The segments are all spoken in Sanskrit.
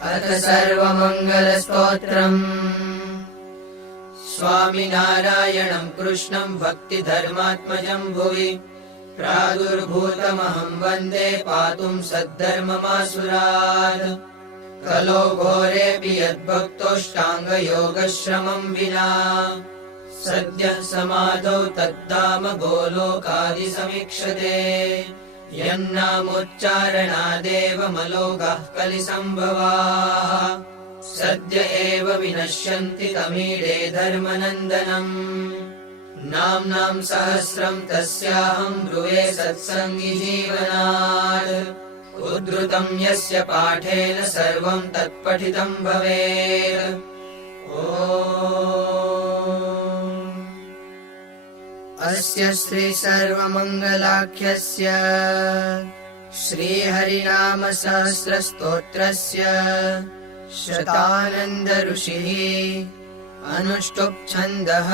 अथ सर्वमङ्गलस्तोत्रम्। स्वामिनारायणं कृष्णं भक्तिधर्मात्मजं भुवि प्रादुर्भूतमहं वन्दे पातुं सद्धर्ममासुरात्। कलो घोरेऽपि यद्भक्तोऽष्टाङ्गयोगश्रमं विना सद्यः समाधौ तद्धाम गोलोकादिसमीक्षते। यन्नामोच्चारणादेव मलोगाः कलिसम्भवाः सद्य एव विनश्यन्ति तमीडे धर्मनन्दनम्। नाम्नां सहस्रं तस्याहं ब्रुवे सत्सङ्गी जीवनात्। उद्धृतं यस्य पाठेन सर्वं तत्पठितं भवेत्। अस्य श्री सर्वमङ्गलाख्यस्य श्रीहरिनाम सहस्रस्तोत्रस्य शतानन्द ऋषिः अनुष्टुप् छन्दः।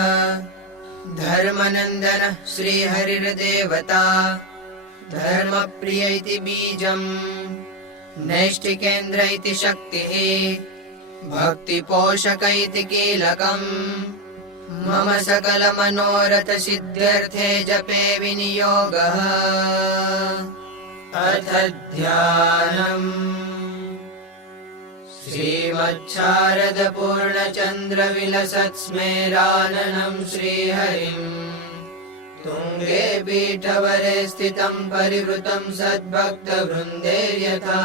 धर्मनन्दनः श्रीहरिर्देवता धर्मप्रिय इति बीजम् नैष्टिकेन्द्र इति शक्तिः भक्तिपोषक इति कीलकम्। मम सकलमनोरथ सिद्ध्यर्थे जपे विनियोगः। अथ ध्यानम्। श्रीमच्छारद पूर्णचन्द्रविलसत्स्मेराननं श्रीहरिम् तुङ्गे पीठवरे स्थितं परिवृतं सद्भक्तवृन्देर्यथा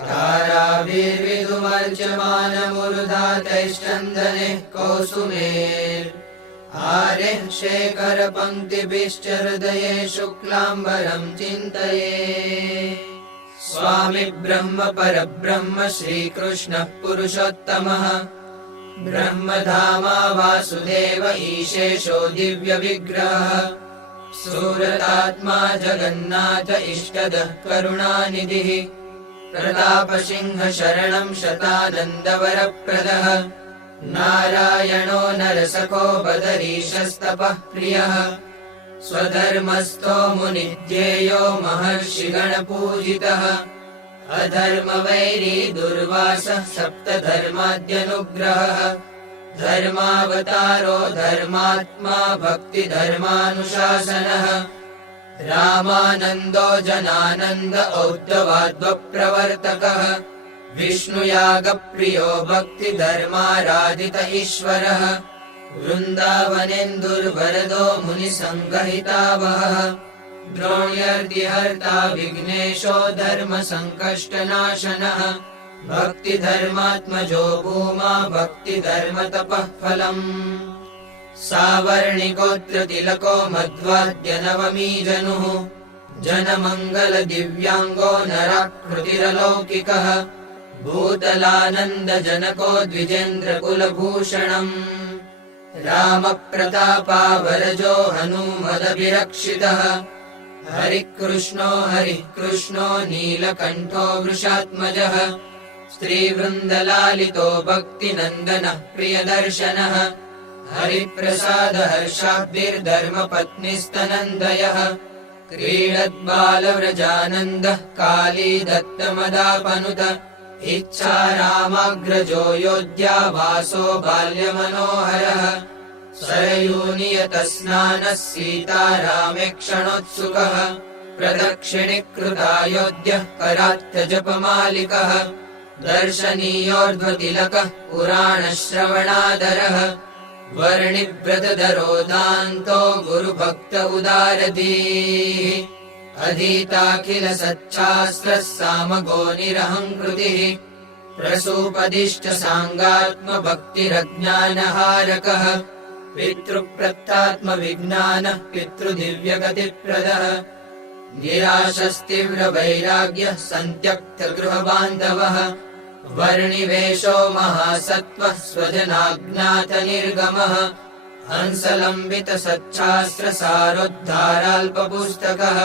ताराभिर्विधुमर्चमानमुरुधातैश्चन्दनैः कौसुमेर् आरेः शेखरपङ्क्तिभिश्चहृदये शुक्लाम्बरं चिन्तये। स्वामी ब्रह्म परब्रह्म श्रीकृष्णः पुरुषोत्तमः ब्रह्मधामा वासुदेव ईशेषो दिव्यविग्रहः सुरतात्मा जगन्नाथ इष्टदः करुणानिधिः प्रतापसिंह शरणं शतानन्दवरप्रदः नारायणो नरसखो बदरीशस्तपः प्रियः स्वधर्मस्थो मुनिध्येयो महर्षिगणपूजितः अधर्मवैरी दुर्वासः सप्तधर्माद्यनुग्रहः धर्मावतारो धर्मात्मा भक्तिधर्मानुशासनः रामानन्दो जनानन्द औद्धवाद्वप्रवर्तकः विष्णुयागप्रियो भक्तिधर्माराधित ईश्वरः वृन्दावनेन्दुर्वरदो मुनिसङ्गहितावहः द्रोण्यर्तिहर्ता विघ्नेशो धर्मसङ्कष्टनाशनः भक्तिधर्मात्मजो भूमा भक्तिधर्मतपः फलम् सावर्णिकोत्रतिलको मध्वाद्यनवमी जनुः जनमङ्गल दिव्याङ्गो नराकृतिरलौकिकः भूतलानन्दजनको द्विजेन्द्रकुलभूषणम् रामप्रतापावरजो हनूमदभिरक्षितः हरिकृष्णो हरिः कृष्णो नीलकण्ठो वृषात्मजः स्त्रीवृन्दलालितो भक्तिनन्दनः प्रियदर्शनः हरिप्रसाद हर्षाब्धिर्धर्मपत्नीस्तनन्दयः क्रीडद्बालव्रजानन्दः काली दत्तमदापनुत इच्छारामाग्रजो योध्यावासो बाल्यमनोहरः सरयूनियतस्नानः सीतारामेक्षणोत्सुकः प्रदक्षिणीकृतायोध्यः करात्यजपमालिकः दर्शनीयोर्ध्वतिलकः पुराणश्रवणादरः वर्णिव्रतधरो दान्तो गुरुभक्त उदारधीः अधीताखिल सच्छास्त्रः सामगो निरहङ्कृतिः प्रसूपदिष्ट साङ्गात्मभक्तिरज्ञानहारकः पितृप्रत्यात्मविज्ञानः पितृदिव्यगतिप्रदः निराशस्तीव्रवैराग्यः सन्त्यक्तगृहबान्धवः वर्णिवेशो महासत्त्वः स्वजनाज्ञातनिर्गमः हंसलम्बितसच्छास्त्रसारोद्धाराल्पपुस्तकः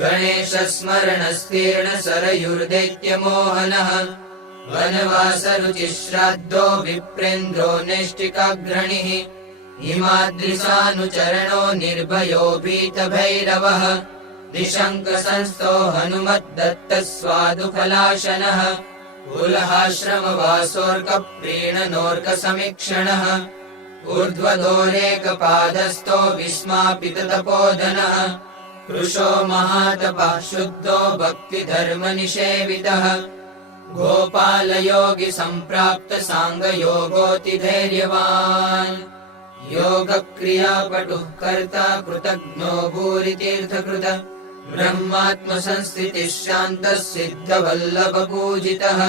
गणेशस्मरणस्तीर्ण सरयुर्दैत्यमोहनः वनवासरुचिश्राद्धो विप्रेन्द्रो नैष्टिकाग्रणिः हिमाद्रिसानुचरणो निर्भयो भीतभैरवः निशङ्कसंस्थो हनुमद्दत्तः स्वादुफलाशनः उलहाश्रमवासोऽर्कप्रीणनोऽर्कसमीक्षणः ऊर्ध्वदोरेकपादस्थो विस्मापिततपोधनः कृशो महातपः शुद्धो भक्तिधर्मनिषेवितः गोपालयोगिसम्प्राप्तसाङ्गयोगोऽतिधैर्यवान् योगक्रियापटुः कर्ता कृतज्ञो भूरितीर्थकृत ब्रह्मात्मसंस्थितिः शान्तः सिद्धवल्लभपूजितः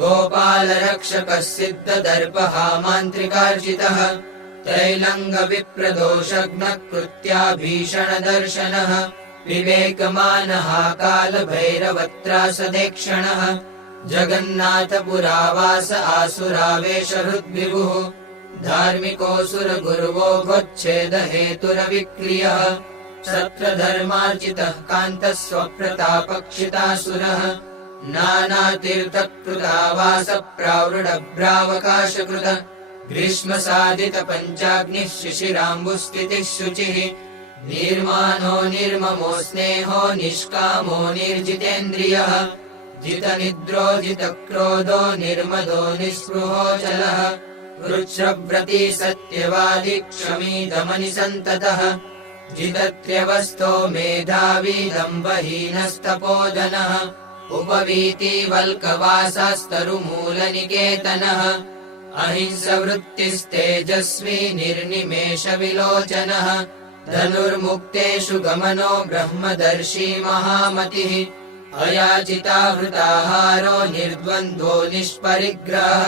गोपालरक्षकः सिद्धदर्पः मान्त्रिकार्चितः त्रैलङ्गविप्रदोषघ्नः कृत्याभीषणदर्शनः विवेकमानः कालभैरवत्रासदेक्षणः जगन्नाथपुरावास आसुरावेशहृद्विभुः धार्मिकोऽसुरगुरुवोऽच्छेदहेतुरविक्रियः सत्रधर्मार्चितः कान्तः स्वप्रतापक्षितासुरः नानातीर्थकृतावासप्रावृढभ्रावकाशकृत ग्रीष्मसादितपञ्चाग्निः शिशिराम्बुस्थितिः शुचिः निर्मानो निर्ममो स्नेहो निष्कामो निर्जितेन्द्रियः जितनिद्रो जितक्रोधो निर्मदो निःस्पृहोऽचलः वृक्षव्रती सत्यवादी क्षमी दमनिसन्ततः जितत्र्यवस्थो मेधावी दम्भहीनस्तपोधनः उपवीतिवल्कवासास्तरुमूलनिकेतनः अहिंसवृत्तिस्तेजस्वी निर्निमेषविलोचनः धनुर्मुक्तेषु गमनो ब्रह्मदर्शी महामतिः अयाचिताहृताहारो निर्द्वन्द्वो निष्परिग्रहः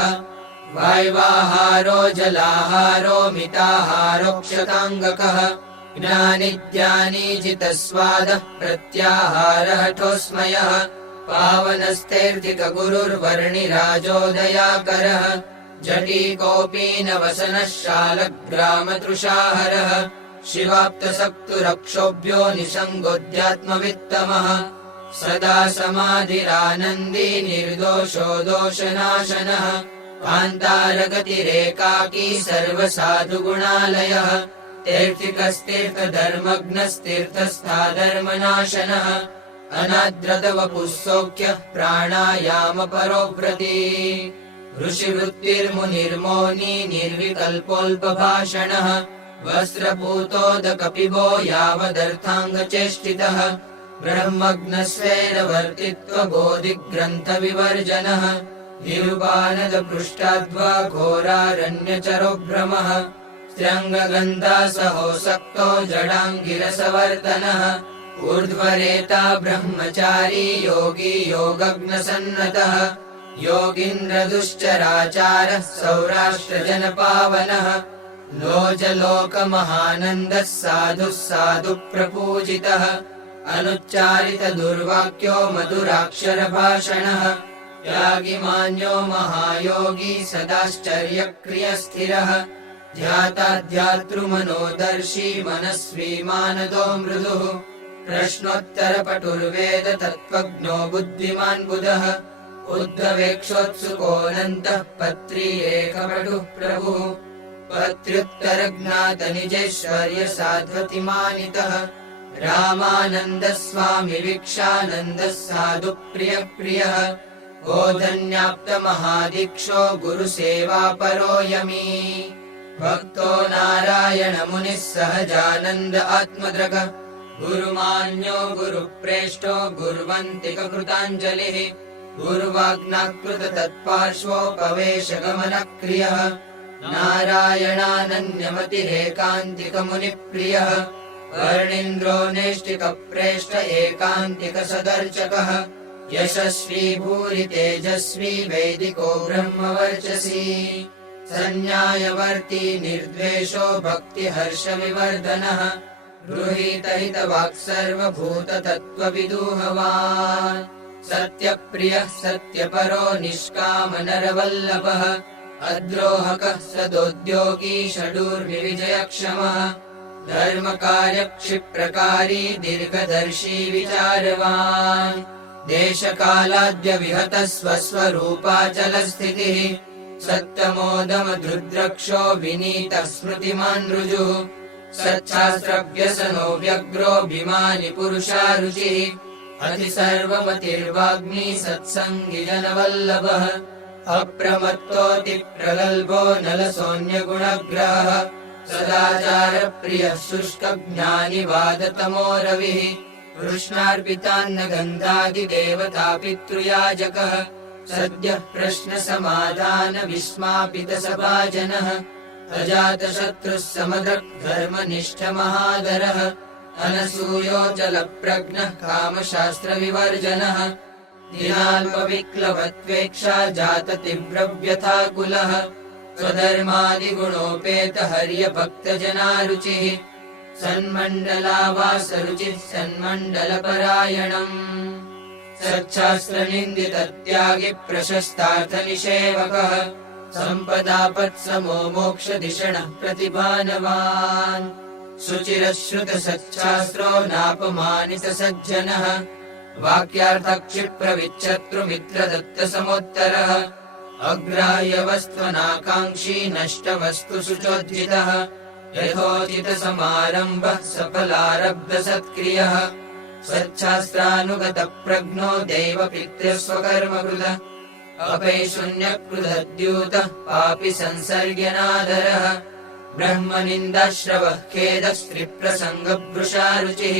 वाय्वाहारो जलाहारो मिताहारोक्षताङ्गकः ज्ञानिज्ञानीजितस्वादः प्रत्याहारहठोस्मयः पावनस्तेऽर्थिकगुरुर्वर्णिराजोदयाकरः जटीकोऽपीनवसनः शालग्रामतृषाहरः शिवाप्तसक्तुरक्षोभ्यो निसङ्गोऽध्यात्मवित्तमः सदा समाधिरानन्दी निर्दोषो दोषनाशनः कान्तारगतिरेकाकी सर्वसाधुगुणालयः तीर्थिकस्तीर्थधर्मग्नस्तीर्थस्थाधर्मनाशनः अनाद्रतवपुः सौख्यः प्राणायामपरोव्रती ऋषिवृत्तिर्मुनिर्मौनी निर्विकल्पोऽल्पभाषणः वस्त्रपूतोदकपिबो यावदर्थाङ्गचेष्टितः ब्रह्मज्ञस्वेरवर्तित्वबोधिग्रन्थविवर्जनः निरुपानदपृष्ठाद्वा घोरारण्यचरोभ्रमः स्त्र्यङ्गगन्धासहोऽसक्तो जडाङ्गिरसवर्तनः ऊर्ध्वरेता ब्रह्मचारी योगी योगज्ञसन्नतः योगीन्द्रदुश्चराचारः सौराष्ट्रजनपावनः लोजलोकमहानन्दः साधुः साधुप्रपूजितः अनुच्चारितदुर्वाक्यो मधुराक्षरभाषणः त्यागिमान्यो महायोगी सदाश्चर्यक्रियस्थिरः ध्याताध्यातृमनोदर्शी मनस्वी मानदो मृदुः प्रश्नोत्तरपटुर्वेद तत्त्वज्ञो बुद्धिमान् बुधः उद्धवेक्षोत्सुकोऽनन्तः पत्री एकपटुः प्रभुः पत्र्युत्तरज्ञातनिजैश्वर्यसाध्वतिमानितः रामानन्दस्वामि वीक्षानन्दः साधुप्रियप्रियः गोधन्याप्तमहादीक्षो गुरुसेवापरो यमी भक्तो नारायणमुनिः सहजानन्द आत्मद्रग गुरुमान्यो गुरुप्रेष्ठो गुर्वन्तिककृताञ्जलिः गुरुवाग्नाकृततत्पार्श्वोपवेशगमनक्रियः नारायणानन्यमतिरेकान्तिकमुनिप्रियः वर्णीन्द्रो नैष्टिकप्रेष्ठ एकान्तिकसदर्चकः यशस्वी भूरि तेजस्वी वैदिको ब्रह्मवर्चसी सन्न्यायवर्ती निर्द्वेषो भक्तिहर्षविवर्धनः गृहीतहितवाक् सर्वभूततत्त्वविदूहवान् सत्यप्रियः सत्यपरो निष्कामनरवल्लभः अद्रोहकः सदोद्योगी षडूर्विविजयक्षमः धर्मकार्यक्षिप्रकारी दीर्घदर्शी विचारवान् देशकालाद्यविहतः स्वस्वरूपाचलस्थितिः सत्तमोदमधृद्रक्षो विनीतः स्मृतिमान् ऋजुः सच्छास्त्रव्यसनो व्यग्रो भिमानि पुरुषा रुचिः अतिसर्वमतिर्वाग्मी सत्सङ्गी जनवल्लभः अप्रमत्तोऽति प्रगल्भो नलसोऽन्यगुणग्रहः सदाचारप्रियः शुष्कज्ञानी वादतमो रविः कृष्णार्पितान्नगन्धादिदेवतापितृयाजकः सद्यः प्रश्नसमाधानविस्मापितसभाजनः अजातशत्रुः समदृक् धर्मनिष्ठमहादरः अनसूयोऽचलप्रज्ञः कामशास्त्रविवर्जनः दीनाल्पविक्लवत्वेक्षा जाततीव्रव्यथाकुलः स्वधर्मादिगुणोपेतहर्यभक्तजनारुचिः सन्मण्डलावासरुचिः सन्मण्डलपरायणम् सच्छास्त्रनिन्दितत्यागी प्रशस्तार्थनिषेवकः सम्पदापत्समो मोक्षधिषणः प्रतिभानवान् शुचिरश्रुतसच्छास्त्रो नापमानितसज्जनः वाक्यार्थक्षिप्रविच्छत्रुमित्रदत्तसमोत्तरः अग्राह्यवस्त्वनाकाङ्क्षी नष्टवस्तुषुचोज्जितः यथोचितसमारम्भः सफलारब्धसत्क्रियः सच्छास्त्रानुगतप्रज्ञो दैवपितृस्वकर्मकृतः अपैशून्यकृतद्यूतः पापि संसर्ग्यनादरः ब्रह्मनिन्दाश्रवः खेदः स्त्रीप्रसङ्गभृशारुचिः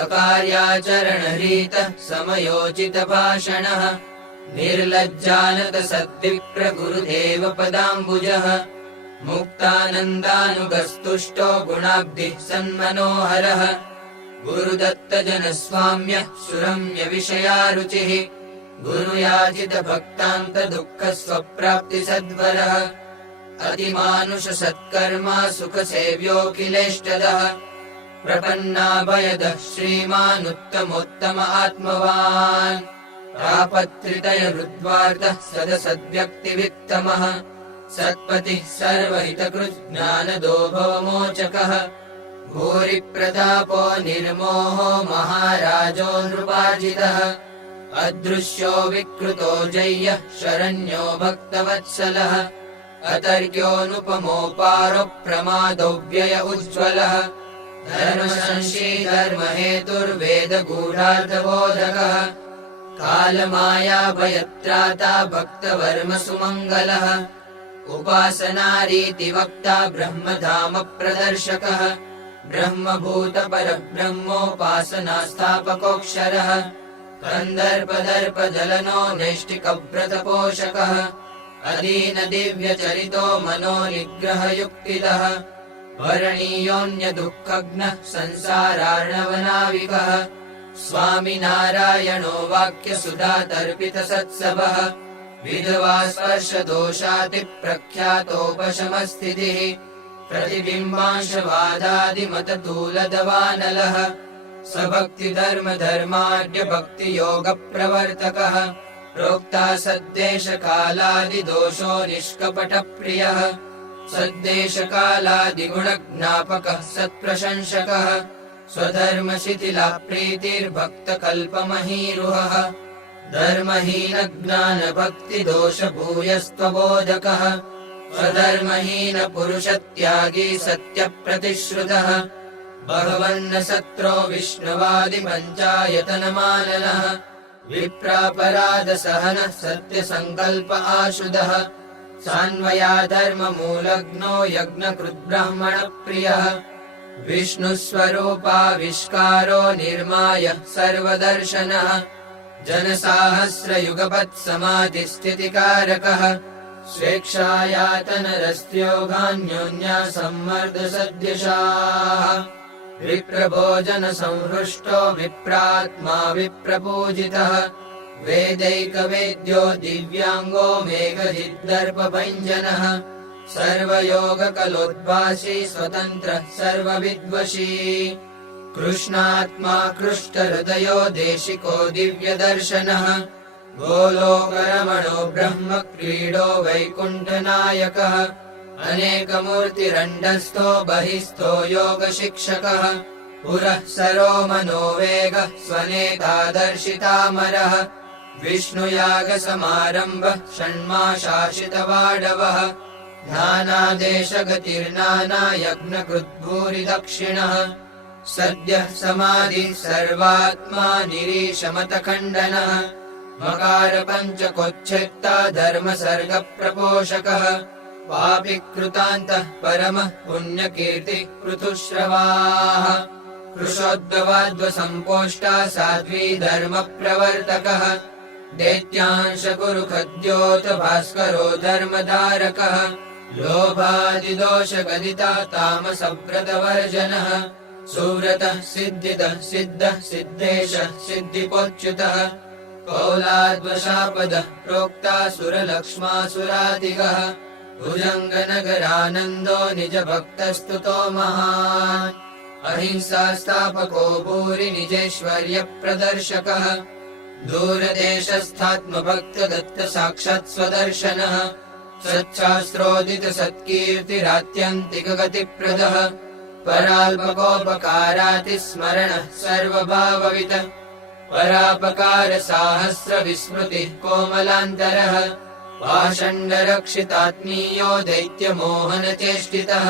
अकार्याचरणरीतः समयोचितभाषणः निर्लज्जानतसद्विप्रगुरुदेवपदाम्बुजः मुक्तानन्दानुगस्तुष्टो गुणाब्धिः सन्मनोहरः गुरुदत्तजनस्वाम्यः सुरम्यविषयारुचिः गुरुयाचितभक्तान्तदुःखस्वप्राप्तिसद्वरः अतिमानुषसत्कर्मा सुखसेव्योऽखिलेष्टदः प्रपन्नाभयदः श्रीमानुत्तमोत्तम आत्मवान् आपत्रितयहृद्वार्तः सदसद्व्यक्तिवित्तमः सत्पतिः सर्वहितकृत् ज्ञानदो भवमोचकः भूरिप्रतापो निर्मोहो महाराजो नृपार्जितः अदृश्यो विकृतो जय्यः शरण्यो भक्तवत्सलः अतर्क्योऽनुपमोपारो प्रमादो व्यय उज्ज्वलः धर्मसंशी धर्महेतुर्वेदगूढार्थबोधकः कालमायाभयत्राता भक्तवर्मसुमङ्गलः उपासनारीतिवक्ता ब्रह्मधामप्रदर्शकः ब्रह्मभूतपरब्रह्मोपासनास्थापकोऽक्षरः कन्दर्पदर्पदलनो नैष्टिकव्रतपोषकः अदीनदिव्यचरितो मनोनिग्रहयुक्तितः वरणीयोऽन्यदुःखघ्नः संसारार्णवनाविकः स्वामिनारायणो वाक्यसुधातर्पितसत्सवः विधवा स्पर्शदोषातिप्रख्यातोपशमस्थितिः प्रतिबिम्बांशवादादिमततूलदवानलः सभक्तिधर्मधर्माढ्यभक्तियोगप्रवर्तकः प्रोक्ता सद्देशकालादिदोषो निष्कपटप्रियः सद्देशकालादिगुणज्ञापकः सत्प्रशंसकः स्वधर्मशिथिलाप्रीतिर्भक्तकल्पमहीरुहः धर्महीनज्ञानभक्तिदोषभूयस्त्वबोधकः स्वधर्महीनपुरुषत्यागी सत्यप्रतिश्रुतः भगवन्न सत्रो विष्णुवादिपञ्चायतनमाननः विप्रापराधसहनः सत्यसङ्कल्प आशुदः सान्वयाधर्ममूलग्नो यज्ञकृद्ब्राह्मणप्रियः विष्णुस्वरूपाविष्कारो निर्मायः सर्वदर्शनः जनसाहस्रयुगपत्समाधिस्थितिकारकः स्वेच्छायातनरस्त्योगान्योन्यासम्मर्दसद्यशाः विप्रभोजनसंहृष्टो विप्रात्मा विप्रपूजितः वेदैकवेद्यो दिव्याङ्गो मेघजिद्दर्पभञ्जनः सर्वयोगकलोद्भासी स्वतन्त्रः सर्वविद्वशी कृष्णात्मा कृष्टहृदयो देशिको दिव्यदर्शनः गोलोकरमणो ब्रह्मक्रीडो वैकुण्ठनायकः अनेकमूर्तिरण्डस्थो बहिस्थो योगशिक्षकः पुरः सरो मनोवेगः स्वनेतादर्शितामरः विष्णुयागसमारम्भः षण्माशासितवाडवः ध्यानादेशगतिर्नाना यज्ञकृद्भूरिदक्षिणः सद्यः समाधि सर्वात्मा निरीशमतखण्डनः मकार पञ्चकोच्छेत्ता धर्मसर्ग प्रपोषकः पापि कृतान्तः परमः पुण्यकीर्ति पृथुश्रवाः कृशोद्भवाद्वसम्पोष्टा साध्वी धर्मप्रवर्तकः दैत्यांश गुरुखद्योत भास्करो धर्मधारकः लोभादिदोषगदिता तामसव्रतवर्जनः सुव्रतः सिद्धितः सिद्धः सिद्धेशः सिद्धिपोच्युतः कौलाद्वशापदः प्रोक्ता सुरलक्ष्मासुरादिगः भुजङ्गनगरानन्दो निजभक्तस्तुतो महान् अहिंसा स्थापको भूरि निजेश्वर्यप्रदर्शकः दूरदेशस्थात्मभक्त साक्षात् स्वदर्शनः सच्छास्त्रोदित सत्कीर्तिरात्यन्तिकगतिप्रदः पराल्पकोपकारातिस्मरणः सर्वभाववित परापकार साहस्र विस्मृतिः कोमलान्तरः पाषण्डरक्षितात्मीयो दैत्यमोहनचेष्टितः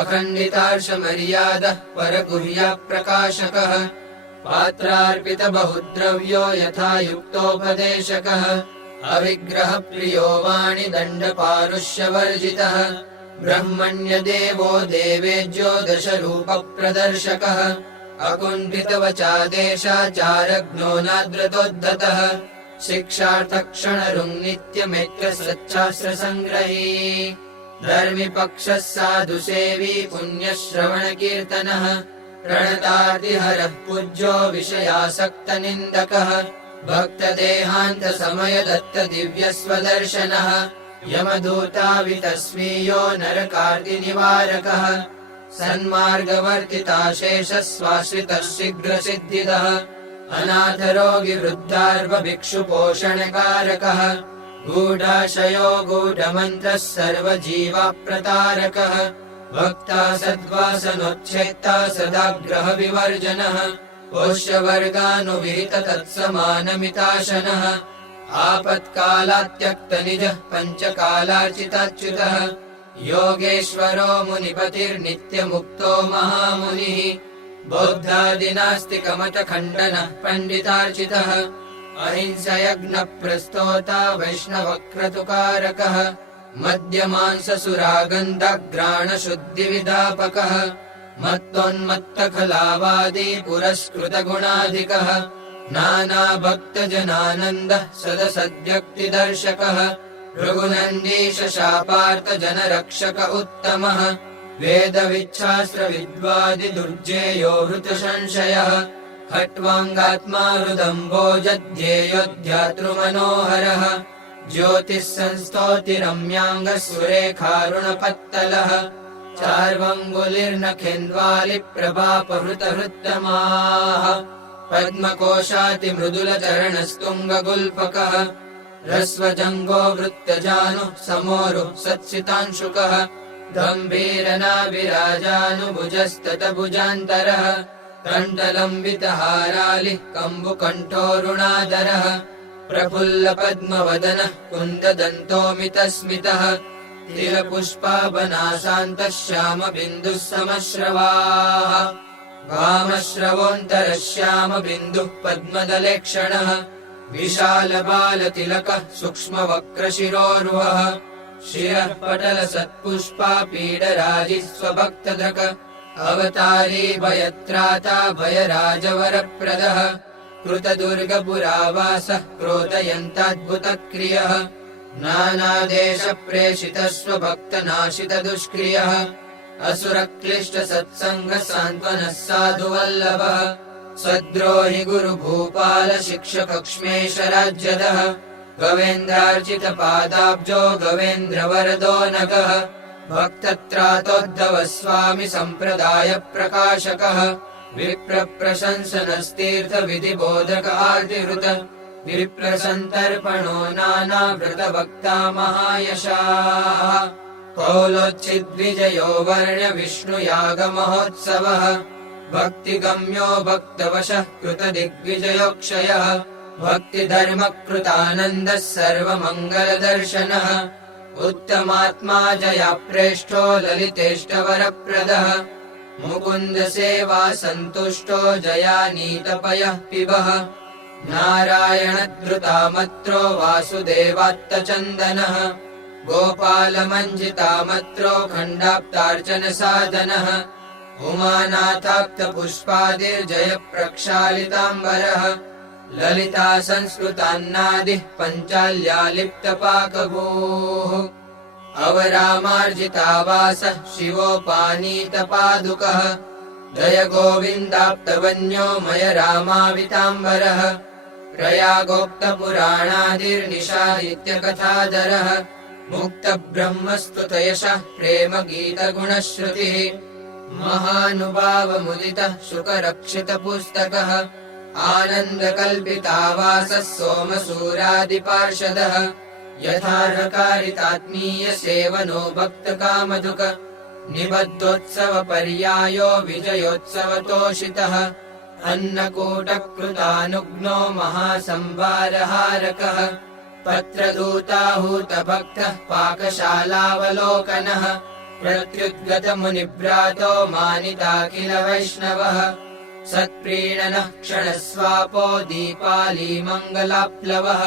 अखण्डितार्षमर्यादः परगुह्यप्रकाशकः पात्रार्पित बहुद्रव्यो यथा युक्तोपदेशकः अविग्रह प्रियो वाणिदण्डपारुष्यवर्जितः ब्रह्मण्यदेवो देवेज्यो दशरूपप्रदर्शकः अकुण्ठितवचादेशाचारज्ञो नाद्रतोद्धतः शिक्षार्थक्षणरुङ् नित्यमेत्रसच्छास्त्रसङ्ग्रही धर्मिपक्षः साधुसेवी पुण्यश्रवणकीर्तनः प्रणतार्तिहरः पूज्यो विषयासक्तनिन्दकः भक्तदेहान्तसमयदत्तदिव्यस्वदर्शनः यमदूतावितस्वीयो नरकार्तिनिवारकः सन्मार्गवर्तिताशेषस्वाश्रितः शीघ्रसिद्धिदः अनाथरोगिवृद्धार्वभिक्षुपोषणकारकः गूढाशयो गूढमन्त्रः सर्वजीवाप्रतारकः भक्ता सद्वासनोच्छेत्ता सदाग्रहविवर्जनः पोष्यवर्गानुविहित तत्समानमिताशनः आपत्कालात्यक्तनिजः पञ्चकालार्चिताच्युतः योगेश्वरो मुनिपतिर्नित्यमुक्तो महामुनिः बौद्धादिनास्तिकमतखण्डनः पण्डितार्चितः अहिंसयज्ञप्रस्तोता वैष्णवक्रतुकारकः मद्यमांससुरागन्धघ्राणशुद्धिविधापकः मत्तोन्मत्तखलावादी पुरस्कृतगुणाधिकः नानाभक्तजनानन्दः सदसद्व्यक्तिदर्शकः भृगुनन्दीशशापार्तजनरक्षक उत्तमः वेदविच्छास्त्रविद्वादिदुर्जेयो हृतसंशयः खट्वाङ्गात्मा हृदम्बोजध्येयोऽध्यातृमनोहरः ज्योतिः संस्तोतिरम्याङ्गः सुरेखारुणपत्तलः चार्वङ्गुलिर्नखेन्द्वालिप्रभापहृतहृत्तमाः पद्मकोशातिमृदुलचरणस्तुङ्गगुल्फकः ह्रस्वजङ्गो वृत्तजानुः समोरुः सत्सितांशुकः गम्भीरनाभिराजानुभुजस्ततभुजान्तरः कण्ठलम्बितहारालिः कम्बुकण्ठोरुणाधरः प्रफुल्लपद्मवदनः कुन्ददन्तोमितस्मितः तिलपुष्पाभनासान्तः श्यामबिन्दुः समश्रवाः वामश्रवोऽन्तरः श्यामबिन्दुः पद्मदलेक्षणः विशालबालतिलकः सूक्ष्मवक्रशिरोरुहः शिरः पटलसत्पुष्पापीडराजिः स्वभक्तधृक अवतारी भयत्राता भयराजवरप्रदः कृतदुर्गपुरावासः क्रोधयन्ताद्भुतक्रियः नानादेशप्रेषितः स्वभक्तनाशितदुष्क्रियः असुरक्लिष्टसत्सङ्गः सान्त्वनः साधुवल्लभः सद्रोहि गुरुभूपाल शिक्षकक्ष्मेशराज्यदः गवेन्द्रार्चितपादाब्जो गवेन्द्रवरदो नगः भक्तत्रातोद्धव स्वामी सम्प्रदायप्रकाशकः विप्रप्रशंसनस्तीर्थविधिबोधक आर्तिहृत विप्रसन्तर्पणो नानाव्रतभक्ता महायशाः कौलोच्छिद्विजयो वर्ण्यविष्णुयागमहोत्सवः भक्तिगम्यो भक्तवशः कृतदिग्विजयोक्षयः भक्तिधर्मकृतानन्दः सर्वमङ्गलदर्शनः उत्तमात्मा जयाप्रेष्ठो ललितेष्टवरप्रदः मुकुन्दसेवा सन्तुष्टो जयानीतपयः पिबः नारायणधृतामत्रो वासुदेवात्तचन्दनः गोपालमञ्जितामत्रो खण्डाप्तार्चनसाधनः उमानाथाप्तपुष्पादिर्जयप्रक्षालिताम्बरः ललिता संस्कृतान्नादिः पञ्चाल्यालिप्तपाकभूः अवरामार्जितावासः शिवोपानीतपादुकः जय गोविन्दाप्तवन्यो मय रामाविताम्बरः प्रयागोक्तपुराणादिर्निषादित्यकथाधरः मुक्तब्रह्मस्तुतयशः प्रेमगीतगुणश्रुतिः महानुभावमुदितः शुकरक्षितपुस्तकः आनन्दकल्पितावासः सोमसूरादिपार्षदः यथार्हकारितात्मीयसेवनो भक्तकामधुक निबद्धोत्सवपर्यायो विजयोत्सवतोषितः अन्नकूटकृतानुग्नो महासंभारहारकः पत्रदूताहूतभक्तः पाकशालावलोकनः प्रत्युद्गतमुनिभ्रातो मानिताखिल वैष्णवः सत्प्रीणनः क्षणस्वापो दीपालीमङ्गलाप्लवः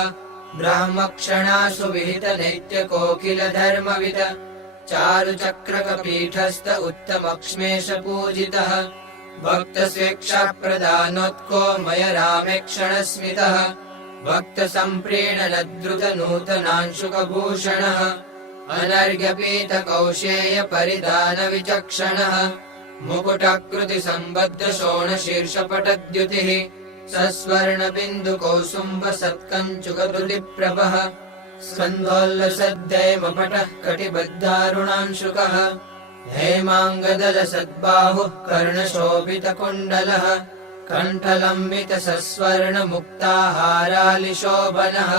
ब्राह्मक्षणासु विहितदैत्यकोकिलधर्मविद चारुचक्रकपीठस्थ उत्तमक्ष्मेशपूजितः भक्तस्वेच्छाप्रदानोत्को मय रामेक्षणस्मितः भक्तसम्प्रीणनद्रुतनूतनांशुकभूषणः अनर्घ्यपीतकौशेयपरिधानविचक्षणः मुकुटाकृतिसम्बद्धशोणशीर्षपटद्युतिः सस्वर्णबिन्दुकौसुम्भसत्कञ्चुकधृतिप्रभः स्कन्धोल्लसद्धैमपटः कटिबद्धारुणांशुकः हेमाङ्गदलसद्बाहुः कर्णशोभितकुण्डलः कण्ठलम्बितसस्वर्णमुक्ताहारालिशोभनः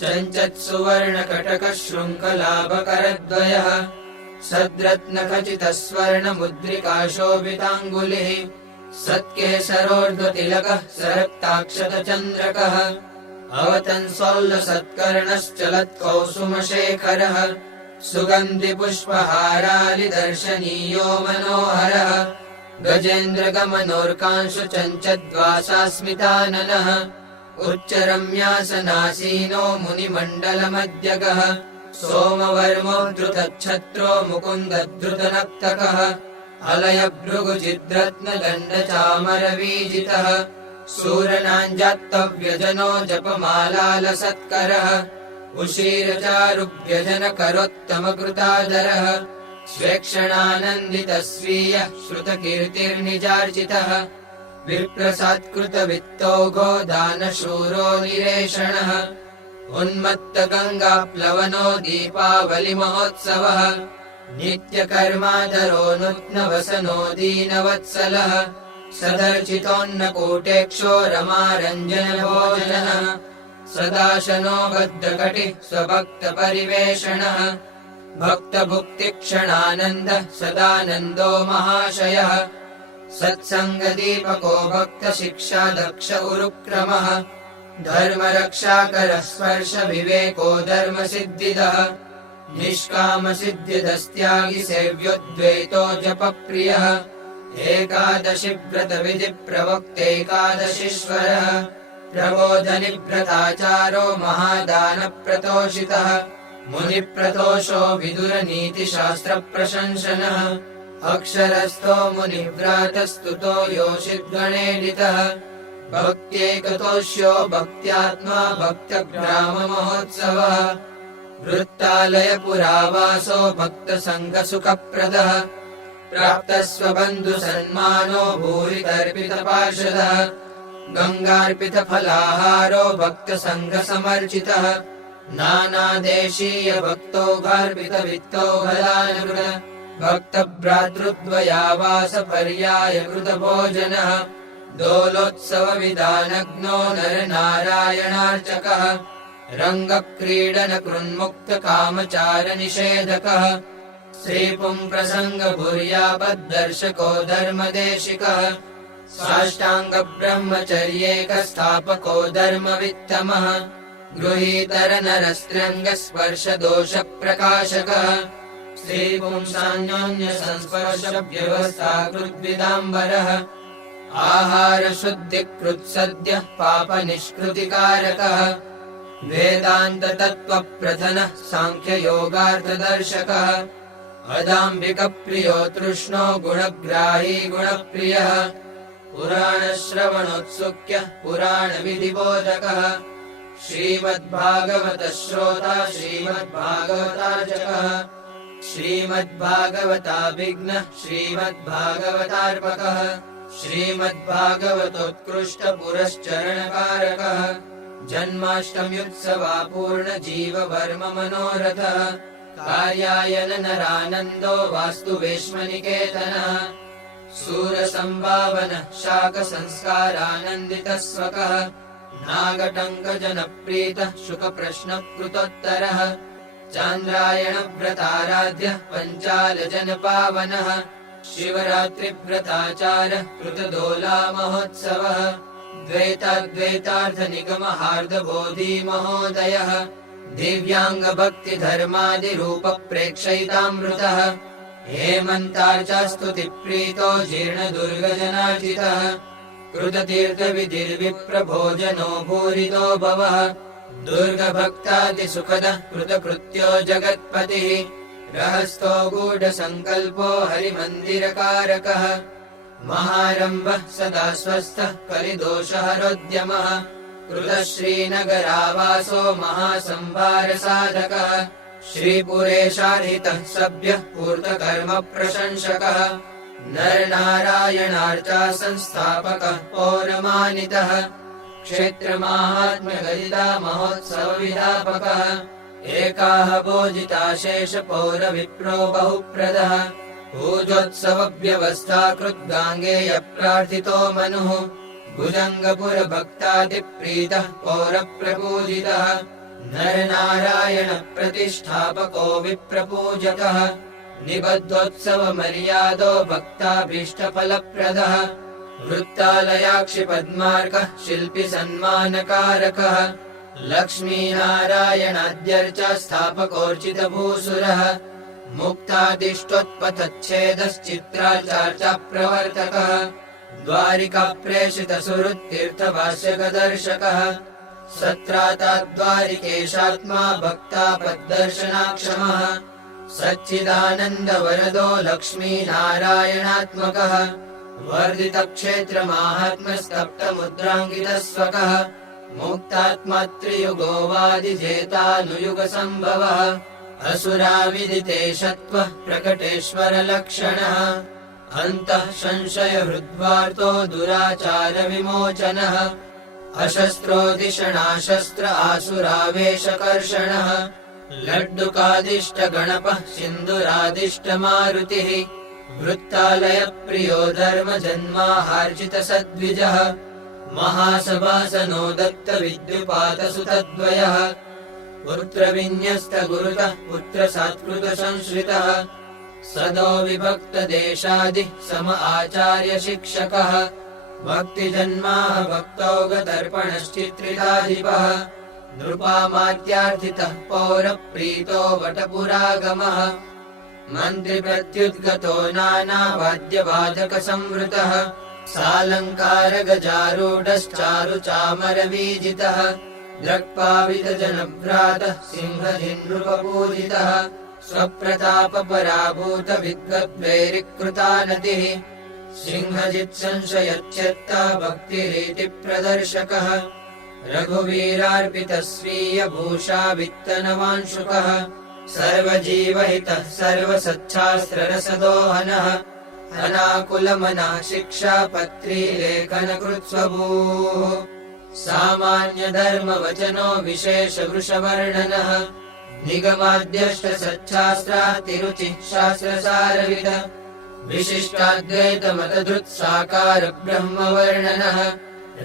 चञ्चत्सुवर्णकटकशृङ्खलाभकरद्वयः सद्रत्नखचितस्वर्णमुद्रिकाशोभिताङ्गुलिः सत्केसरोर्ध्वतिलकः सरक्ताक्षतचन्द्रकः अवतंसोल्लसत्कर्णश्चलत्कौसुमशेखरः सुगन्धिपुष्पहारालिदर्शनीयो मनोहरः गजेन्द्रगमनोर्कांशुचञ्चद्वासास्मिताननः उच्चरम्यासनासीनो मुनिमण्डलमध्यगः सोमवर्मो धृतच्छत्रो मुकुन्दधृतनक्तकः अलयभृगुचिद्रत्नदण्डचामरवीजितः सूरनाञ्जात्तव्यजनो जपमालालसत्करः उशीरचारुभ्यजनकरोत्तमकृतादरः स्वेक्षणानन्दितस्वीयः श्रुतकीर्तिर्निजार्जितः विप्रसात्कृतवित्तौघो दानशूरो निरेषणः उन्मत्तगङ्गाप्लवनो दीपावलिमहोत्सवः नित्यकर्माधरो नुत्नवसनो दीनवत्सलः सदर्चितोन्नकूटेक्षो रमारञ्जनभोजनः सदाशनो बद्धकटिः स्वभक्तपरिवेषणः भक्तभुक्तिक्षणानन्दः सदानन्दो महाशयः सत्सङ्गदीपको भक्तशिक्षादक्ष उरुक्रमः धर्मरक्षाकरः स्पर्शविवेको धर्मसिद्धिदः निष्कामसिद्धिदस्त्यागि सेव्योद्वैतो जपप्रियः एकादशिव्रतविधिप्रवक्तेकादशीश्वरः प्रबोधनिव्रताचारो महादानप्रतोषितः मुनिप्रतोषो विदुरनीतिशास्त्रप्रशंसनः अक्षरस्थो मुनिव्रातस्तुतो योषिद्गणेडितः भक्त्यैकतोष्यो भक्त्यात्मा भक्तग्राममहोत्सवः वृत्तालयपुरावासो भक्तसङ्गसुखप्रदः प्राप्तस्वबन्धुसन्मानो भूरितर्पितपार्षदः गङ्गार्पितफलाहारो भक्तसङ्घसमर्चितः नानादेशीयभक्तौघार्पितवित्तौघदानकृत भक्तभ्रातृद्वयावासपर्यायकृतभोजनः दोलोत्सवविधानग्नो नरनारायणार्चकः रङ्गक्रीडनकृन्मुक्तकामचारनिषेधकः श्रीपुंप्रसङ्गभूर्यापद्दर्शको धर्मदेशिकः साष्टाङ्गब्रह्मचर्येकस्थापको धर्मवित्तमः गृहीतरनरस्त्रङ्गस्पर्शदोषप्रकाशकः स्त्रीपुंसान्योन्यसंस्पर्शव्यवस्थाकृद्विदाम्बरः आहारशुद्धिकृत्सद्यः पापनिष्कृतिकारकः वेदान्ततत्त्वप्रधनः साङ्ख्ययोगार्थदर्शकः अदाम्बिकप्रियो तृष्णो गुणग्राही गुणप्रियः पुराणश्रवणोत्सुक्यः पुराणविधिबोधकः श्रीमद्भागवतः श्रोता श्रीमद्भागवतार्चकः श्रीमद्भागवताभिज्ञः श्रीमद्भागवतार्पकः श्रीमद्भागवतोत्कृष्टपुरश्चरणकारकः जन्माष्टम्युत्सवापूर्णजीववर्ममनोरथः कार्यायन नरानन्दो वास्तुवेश्मनिकेतनः सूरसम्भावनः शाकसंस्कारानन्दितः स्वकः नागटङ्कजनप्रीतः शुकप्रश्नकृतोत्तरः चान्द्रायणव्रताराध्यः पञ्चालजनपावनः शिवरात्रिव्रताचारः कृतदोलामहोत्सवः द्वैताद्वैतार्थनिगमहार्दबोधी दिव्याङ्गभक्तिधर्मादिरूपप्रेक्षयितामृतः हेमन्तार्चास्तुतिप्रीतो जीर्णदुर्गजनार्जितः कृततीर्थविधिर्विप्रभोजनो भूरितो भवः दुर्गभक्तातिसुखदः कृतकृत्यो जगत्पतिः रहस्तो गूढसङ्कल्पो हरिमन्दिरकारकः महारम्भः सदा स्वस्थः कलिदोषहरोद्यमः कृतः श्रीनगरावासो महासंभारसाधकः श्रीपुरेशार्हितः सभ्यः पूर्तकर्मप्रशंसकः नरनारायणार्चा संस्थापकः पौरमानितः क्षेत्रमाहात्म्यगदिता महोत्सवविधापकः एकाः भोजिताशेषपौरविप्रो बहुप्रदः पूजोत्सवव्यवस्थाकृद्गाङ्गेयप्रार्थितो मनुः भुजङ्गपुरभक्तादिप्रीतः पौरप्रपूजितः नरनारायणप्रतिष्ठापको विप्रपूजकः निबद्धोत्सवमर्यादो भक्ताभीष्टफलप्रदः वृत्तालयाक्षिपद्मार्कः शिल्पिसन्मानकारकः लक्ष्मीनारायणाद्यर्चा स्थापकोर्चितभूसुरः मुक्तादिष्टोत्पथच्छेदश्चित्राचार्चाप्रवर्तकः द्वारिकाप्रेषितसुहृत्तीर्थभाष्यकदर्शकः सत्राताद्वारिकेशात्मा भक्तापद्दर्शनाक्षमः सच्चिदानन्दवरदो लक्ष्मीनारायणात्मकः वर्धितक्षेत्रमाहात्म्यस्तप्तमुद्राङ्कितस्वकः मुक्तात्मात्रियुगोवादिजेतानुयुगसम्भवः असुराविदितेशत्वः प्रकटेश्वरलक्षणः अन्तः संशयहृद्वार्तो दुराचारविमोचनः अशस्त्रोदिषणाशस्त्र आसुरावेशकर्षणः लड्डुकादिष्टगणपः सिन्दुरादिष्टमारुतिः वृत्तालयप्रियो धर्मजन्माहार्जितसद्विजः महासभासनो दत्तविद्युपातसुतद्वयः पुत्रविन्यस्तगुरुतः पुत्रसात्कृतसंश्रितः सदो विभक्तदेशादिः सम आचार्यशिक्षकः भक्तिजन्माः भक्तौगदर्पणश्चित्रिताधिपः नृपामात्यार्थितः पौरप्रीतो वटपुरागमः मन्त्रिप्रत्युद्गतो नानावाद्यवादकसंवृतः सालङ्कारगजारूढश्चारुचामरवीजितः द्रक्पाविदजनभ्रातः सिंहजिनृपपूजितः स्वप्रतापपराभूतविद्वद्वैरिकृतानतिः सिंहजित्संशयच्छेत्ता भक्तिरीतिप्रदर्शकः रघुवीरार्पितः स्वीयभूषा वित्तनवांशुकः सर्वजीवहितः सर्वसच्छास्त्ररसदोहनः अनाकुलमनः शिक्षापत्री लेखनकृत्स्वभूः सामान्यधर्मवचनो विशेषवृषवर्णनः निगमाद्यष्टसच्छास्त्रातिरुचिः शास्त्रसारविद विशिष्टाद्वैतमतधृत्साकार ब्रह्मवर्णनः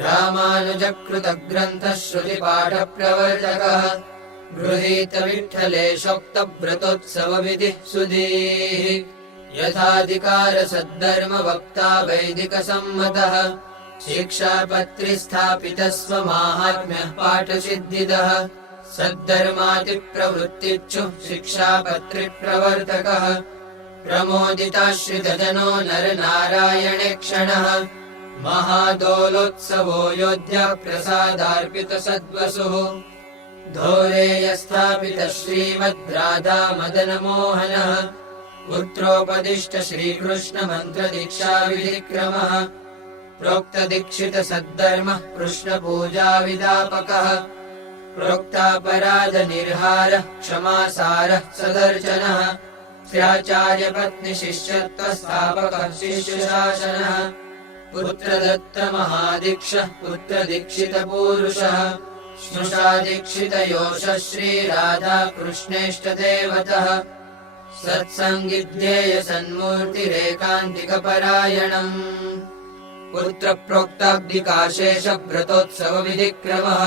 रामानुजकृतग्रन्थः श्रुतिपाठप्रवर्तकः गृहीतविठ्ठलेशोक्तव्रतोत्सवविधिः सुधीः यथाधिकारसद्धर्मवक्ता वैदिकसम्मतः शिक्षापत्रि स्थापितः स्वमाहात्म्यः पाठसिद्धिदः सद्धर्मातिप्रवृत्तिच्छु शिक्षापत्रिप्रवर्तकः प्रमोदिताश्रितजनो नरनारायणे क्षणः महादोलोत्सवो योध्या प्रसादार्पितसद्वसुः धोरेयस्थापितः श्रीमद्राधा मदनमोहनः पुत्रोपदिष्ट श्रीकृष्णमन्त्रदीक्षाविधिक्रमः प्रोक्तदीक्षितसद्धर्मः कृष्णपूजाविदापकः प्रोक्तापराधनिर्हारः क्षमासारः सदर्शनः श्र्याचार्यपत्निशिष्यत्वस्थापकः शिष्यशासनः पुत्रदत्तमहादीक्षः पुत्रदीक्षितपूरुषः स्नुषादीक्षितयोषः श्रीराधाकृष्णेष्टदेवतः सत्सङ्गिध्येयसन्मूर्तिरेकान्तिकपरायणम् पुत्रप्रोक्ताब्दिकाशेषव्रतोत्सवविधिक्रमः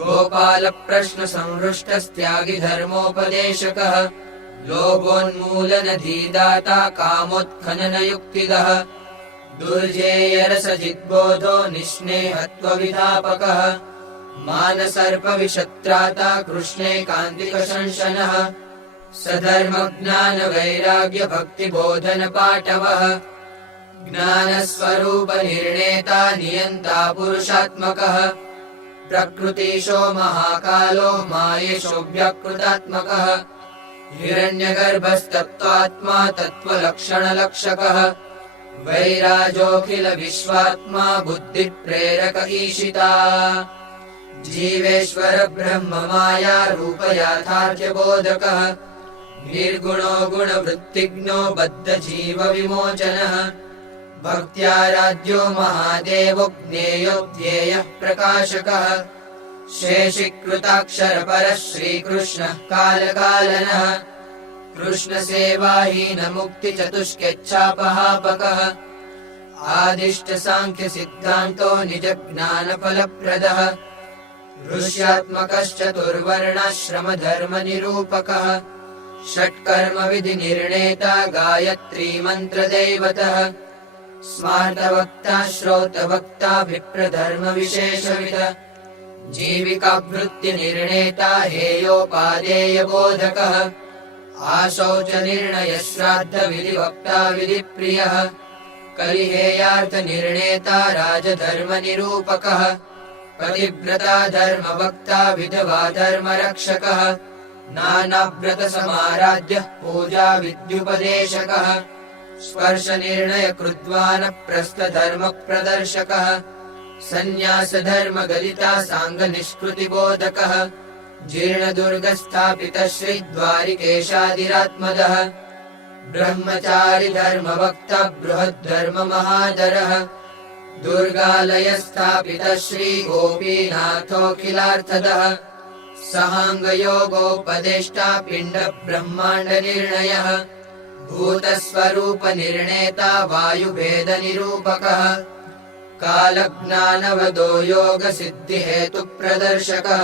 गोपालप्रश्नसंहृष्टस्त्यागिधर्मोपदेशकः लोभोन्मूलनधीदाता कामोत्खननयुक्तिदः दुर्जेयरसजिद्बोधो निःस्नेहत्वविधापकः मानसर्पविषत्राता कृष्णेकान्तिकशंसनः सधर्मज्ञानवैराग्यभक्तिबोधनपाटवः ज्ञानस्वरूपनिर्णेता नियन्ता पुरुषात्मकः प्रकृतिशो महाकालो मायेशो व्यकृतात्मकः हिरण्यगर्भस्तत्त्वात्मा तत्त्वलक्षणलक्षकः वैराजोऽखिलविश्वात्मा बुद्धिप्रेरक ईशिता जीवेश्वर ब्रह्म माया रूपयाथार्थ-बोधकः निर्गुणो गुणवृत्तिज्ञो बद्धजीवविमोचनः भक्त्याराध्यो महादेवो ज्ञेयो ध्येयः प्रकाशकः शेषीकृताक्षरपरः श्रीकृष्णः कालकालनः कृष्णसेवाहीनमुक्तिचतुष्क्यच्छापहापकः आदिष्टसाङ्ख्यसिद्धान्तो निजज्ञानफलप्रदः ऋष्यात्मकश्चतुर्वर्णाश्रमधर्मनिरूपकः षट्कर्मविधिनिर्णेता गायत्रीमन्त्रदैवतः स्मार्तवक्ता श्रौतवक्ता विप्रधर्मविशेषविदः जीविकावृत्तिनिर्णेता हेयोपादेयबोधकः आशौचनिर्णयश्राद्धविधिवक्ता विधिप्रियः कलिहेयार्थनिर्णेता राजधर्मनिरूपकः पतिव्रता धर्मवक्ता विधवा धर्मरक्षकः नानाव्रतसमाराध्यः पूजाविद्युपदेशकः स्पर्शनिर्णयकृद्वानप्रस्थधर्मप्रदर्शकः सन्न्यासधर्मगलिता साङ्गनिष्कृतिबोधकः जीर्णदुर्गस्थापितः श्रीद्वारिकेशादिरात्मदः ब्रह्मचारिधर्मवक्ता बृहद्धर्ममहादरः दुर्गालयस्थापितः श्रीगोपीनाथोऽखिलार्थदः सहाङ्गयोगोपदेष्टा पिण्डब्रह्माण्डनिर्णयः भूतस्वरूपनिर्णेता वायुभेदनिरूपकः कालज्ञानवदो योगसिद्धिहेतुप्रदर्शकः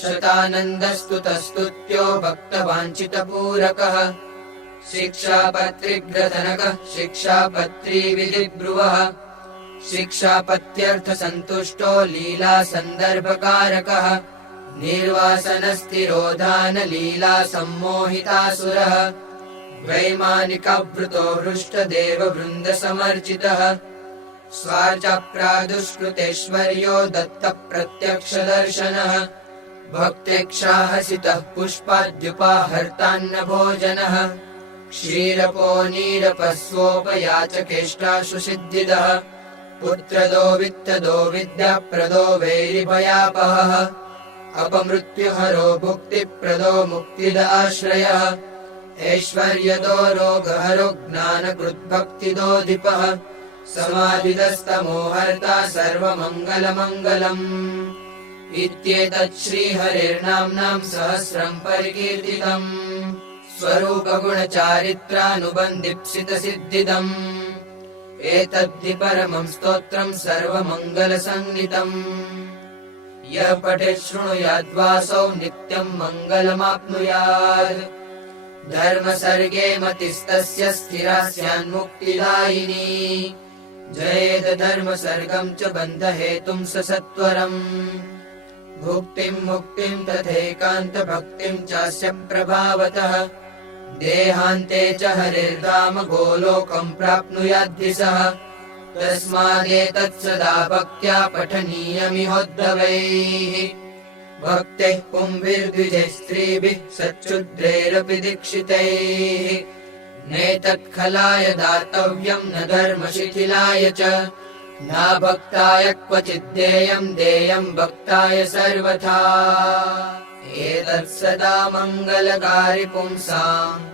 शतानन्दस्तुतस्तुत्यो भक्तवाञ्छितपूरकः शिक्षापत्रिग्रथनकः शिक्षापत्रीविधिब्रुवः शिक्षापत्यर्थसन्तुष्टो लीलासन्दर्भकारकः निर्वासनस्तिरोधानलीलासम्मोहितासुरः वैमानिकवृतो हृष्टदेववृन्दसमर्चितः स्वार्चप्रादुष्कृतेश्वर्यो दत्तप्रत्यक्षदर्शनः भक्तेक्षाहसितः पुष्पाद्युपाहर्तान्नभोजनः क्षीरपोनीरपस्वोपयाचकेष्टाशु सिद्धिदः पुत्रदो वित्तदो विद्याप्रदो वैरिभयापहः अपमृत्युहरो भुक्तिप्रदो मुक्तिदाश्रयः ऐश्वर्यदो रोगहरो ज्ञानकृद्भक्तिदोऽधिपः समाधिदस्तमोहर्ता सर्वमङ्गलमङ्गलम् इत्येतत् श्रीहरेर्नाम्नां सहस्रं परिकीर्तितम् स्वरूपगुणचारित्रानुबन्धिप्सितसिद्धिदम् एतद्धि परमं स्तोत्रं सर्वमङ्गलसंज्ञितम् यः पठेत् शृणुयाद्वासौ नित्यं मङ्गलमाप्नुयात् धर्मसर्गे मतिस्तस्य स्थिरा स्यान्मुक्तिदायिनी जयेद धर्मसर्गं च बन्धहेतुं स सत्वरम् भुक्तिं मुक्तिं तथैकान्तभक्तिं चास्य प्रभावतः देहान्ते च हरिर्धाम गोलोकं प्राप्नुयाद्धि सः तस्मादेतत् सदा भक्त्या पठनीयमिहोद्धवैः भक्तिः पुंभिर्द्विजैः स्त्रीभिः सच्छूद्रैरपि दीक्षितैः नेतत्खलाय दातव्यम् न धर्मशिथिलाय च न भक्ताय क्वचिद्देयम् देयम् भक्ताय सर्वथा एतत् सदा मङ्गलकारि पुंसाम्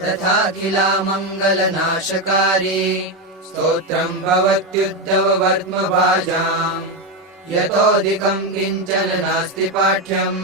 तथाखिला मङ्गलनाशकारी स्तोत्रम् भवत्युद्धववर्त्मभाजाम् यतोऽधिकम् किञ्चन नास्ति पाठ्यम्।